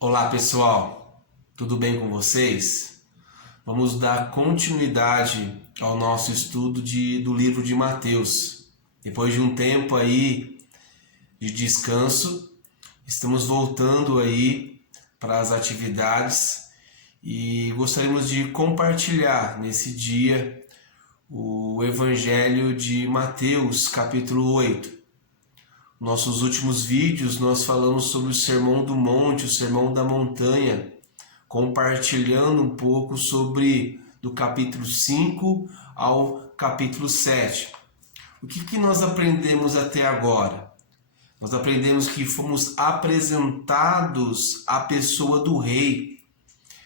Olá pessoal, tudo bem com vocês? Vamos dar continuidade ao nosso estudo do livro de Mateus. Depois de um tempo aí de descanso, estamos voltando aí para as atividades e gostaríamos de compartilhar nesse dia o Evangelho de Mateus, capítulo 8. Nossos últimos vídeos nós falamos sobre o Sermão do Monte, o Sermão da Montanha, compartilhando um pouco sobre do capítulo 5 ao capítulo 7. O que nós aprendemos até agora? Nós aprendemos que fomos apresentados à pessoa do rei.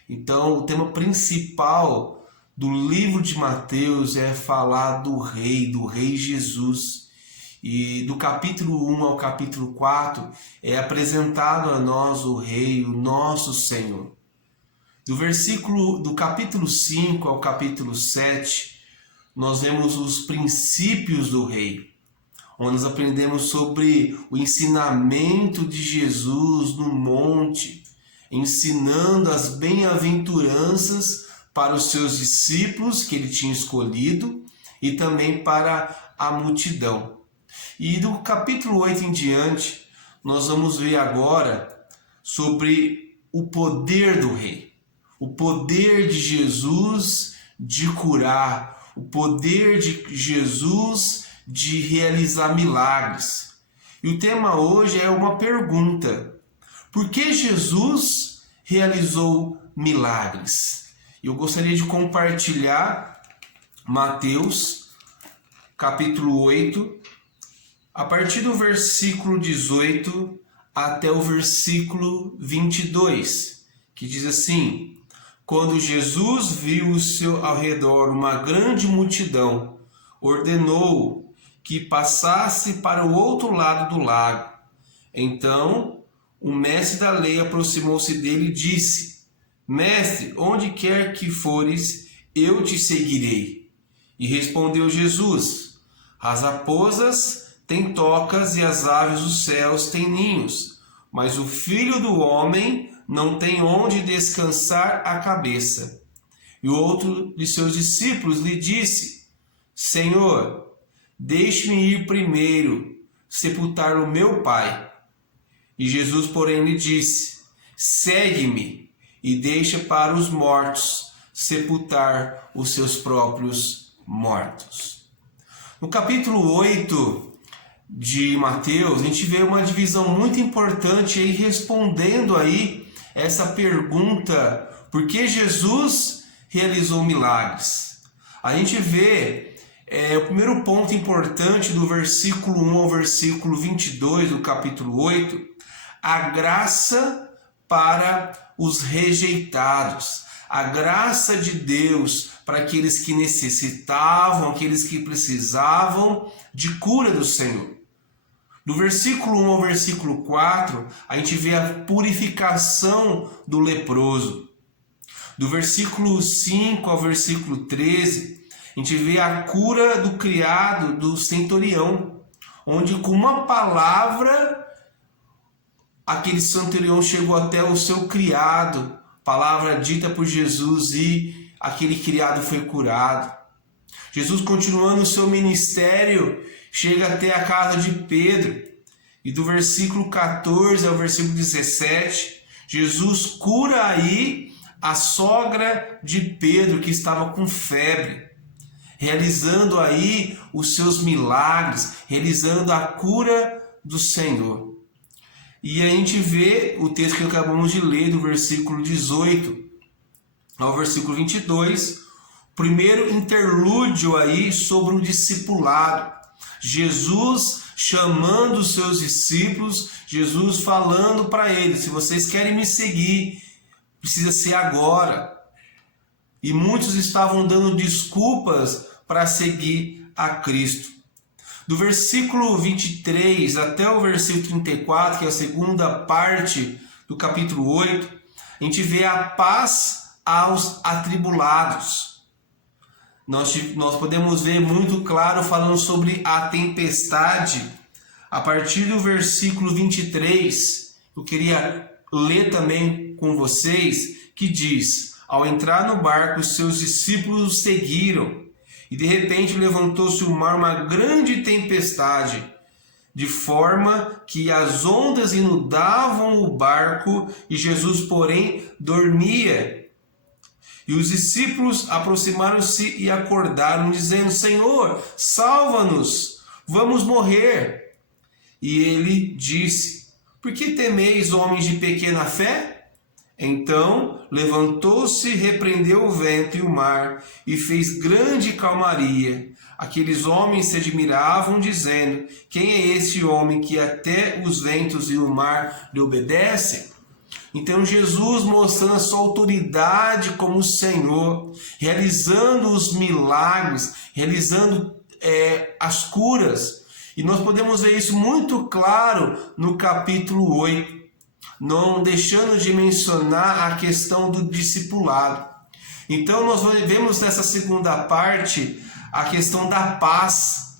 Então, o tema principal do livro de Mateus é falar do rei Jesus. E do capítulo 1 ao capítulo 4 é apresentado a nós o Rei, o nosso Senhor. Do capítulo 5 ao capítulo 7, nós vemos os princípios do Rei, onde nós aprendemos sobre o ensinamento de Jesus no monte, ensinando as bem-aventuranças para os seus discípulos que ele tinha escolhido e também para a multidão. E do capítulo 8 em diante, nós vamos ver agora sobre o poder do rei. O poder de Jesus de curar, o poder de Jesus de realizar milagres. E o tema hoje é uma pergunta: por que Jesus realizou milagres? Eu gostaria de compartilhar Mateus, capítulo 8, a partir do versículo 18 até o versículo 22, que diz assim: Quando Jesus viu ao redor uma grande multidão, ordenou que passasse para o outro lado do lago. Então, o mestre da lei aproximou-se dele e disse: Mestre, onde quer que fores, eu te seguirei. E respondeu Jesus: As raposas têm tocas e as aves dos céus têm ninhos, mas o Filho do Homem não tem onde descansar a cabeça. E o outro de seus discípulos lhe disse: Senhor, deixe-me ir primeiro sepultar o meu pai. E Jesus, porém, lhe disse: Segue-me e deixa para os mortos sepultar os seus próprios mortos. No capítulo 8 de Mateus, a gente vê uma divisão muito importante aí respondendo aí essa pergunta: por que Jesus realizou milagres? A gente vê o primeiro ponto importante do versículo 1 ao versículo 22 do capítulo 8, a graça para os rejeitados, a graça de Deus para aqueles que necessitavam, aqueles que precisavam de cura do Senhor. Do versículo 1 ao versículo 4, a gente vê a purificação do leproso. Do versículo 5 ao versículo 13, a gente vê a cura do criado do centurião, onde com uma palavra aquele centurião chegou até o seu criado, palavra dita por Jesus, e aquele criado foi curado. Jesus, continuando o seu ministério, chega até a casa de Pedro, e do versículo 14 ao versículo 17, Jesus cura aí a sogra de Pedro, que estava com febre, realizando aí os seus milagres, realizando a cura do Senhor. E a gente vê o texto que acabamos de ler, do versículo 18 ao versículo 22, primeiro interlúdio aí sobre o discipulado. Jesus chamando os seus discípulos, Jesus falando para eles: se vocês querem me seguir, precisa ser agora. E muitos estavam dando desculpas para seguir a Cristo. Do versículo 23 até o versículo 34, que é a segunda parte do capítulo 8, a gente vê a paz aos atribulados. Nós podemos ver muito claro falando sobre a tempestade. A partir do versículo 23, eu queria ler também com vocês, que diz: ao entrar no barco, os seus discípulos o seguiram, e de repente levantou-se o mar, uma grande tempestade, de forma que as ondas inundavam o barco, e Jesus, porém, dormia. E os discípulos aproximaram-se e acordaram, dizendo: Senhor, salva-nos, vamos morrer. E ele disse: por que temeis, homens de pequena fé? Então levantou-se, repreendeu o vento e o mar, e fez grande calmaria. Aqueles homens se admiravam, dizendo: quem é esse homem que até os ventos e o mar lhe obedecem? Então Jesus, mostrando a sua autoridade como Senhor, realizando os milagres, realizando as curas. E nós podemos ver isso muito claro no capítulo 8, não deixando de mencionar a questão do discipulado. Então nós vemos nessa segunda parte a questão da paz.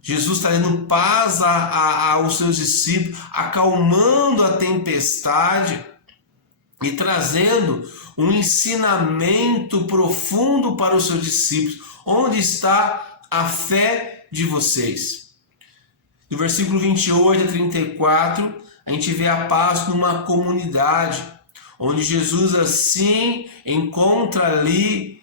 Jesus está dando paz aos seus discípulos, acalmando a tempestade e trazendo um ensinamento profundo para os seus discípulos. Onde está a fé de vocês? Do versículo 28 a 34, a gente vê a paz numa comunidade, onde Jesus assim encontra ali,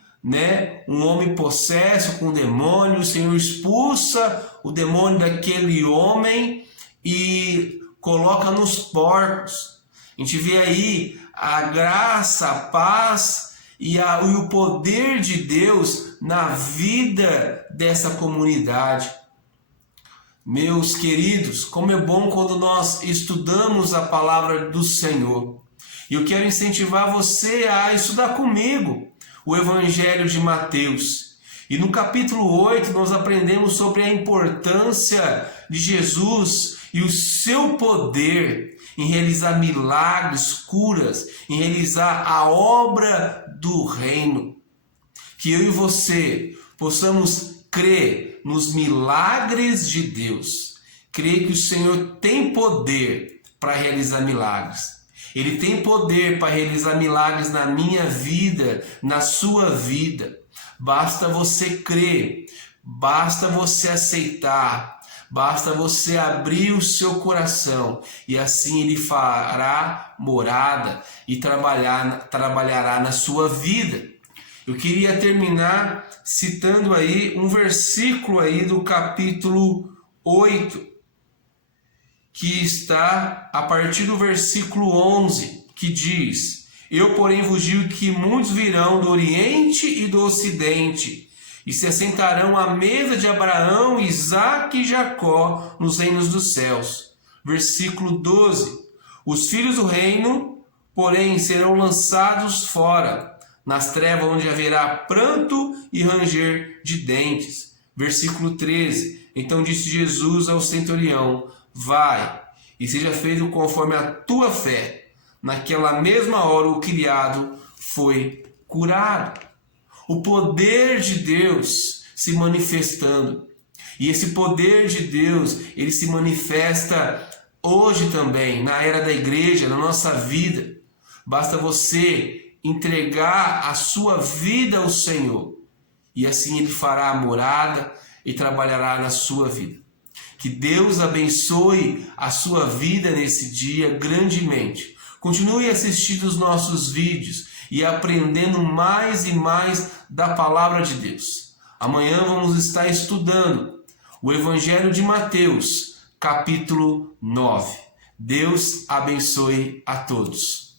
um homem possesso com demônio. O Senhor expulsa o demônio daquele homem e coloca nos porcos. A gente vê aí a graça, a paz e o poder de Deus na vida dessa comunidade. Meus queridos, como é bom quando nós estudamos a palavra do Senhor. E eu quero incentivar você a estudar comigo o Evangelho de Mateus. E no capítulo 8 nós aprendemos sobre a importância de Jesus e o seu poder em realizar milagres, curas, em realizar a obra do reino. Que eu e você possamos crer nos milagres de Deus. Crer que o Senhor tem poder para realizar milagres. Ele tem poder para realizar milagres na minha vida, na sua vida. Basta você crer, basta você aceitar, basta você abrir o seu coração, e assim Ele fará morada e trabalhará na sua vida. Eu queria terminar citando aí um versículo aí do capítulo 8, que está a partir do versículo 11, que diz: eu, porém, vos digo que muitos virão do Oriente e do Ocidente, e se assentarão à mesa de Abraão, Isaque e Jacó nos reinos dos céus. Versículo 12: os filhos do reino, porém, serão lançados fora, nas trevas, onde haverá pranto e ranger de dentes. Versículo 13: então disse Jesus ao centurião: vai, e seja feito conforme a tua fé. Naquela mesma hora o criado foi curado. O poder de Deus se manifestando. E esse poder de Deus, ele se manifesta hoje também, na era da igreja, na nossa vida. Basta você entregar a sua vida ao Senhor, e assim Ele fará a morada e trabalhará na sua vida. Que Deus abençoe a sua vida nesse dia grandemente. Continue assistindo os nossos vídeos e aprendendo mais e mais da palavra de Deus. Amanhã vamos estar estudando o Evangelho de Mateus, capítulo 9. Deus abençoe a todos.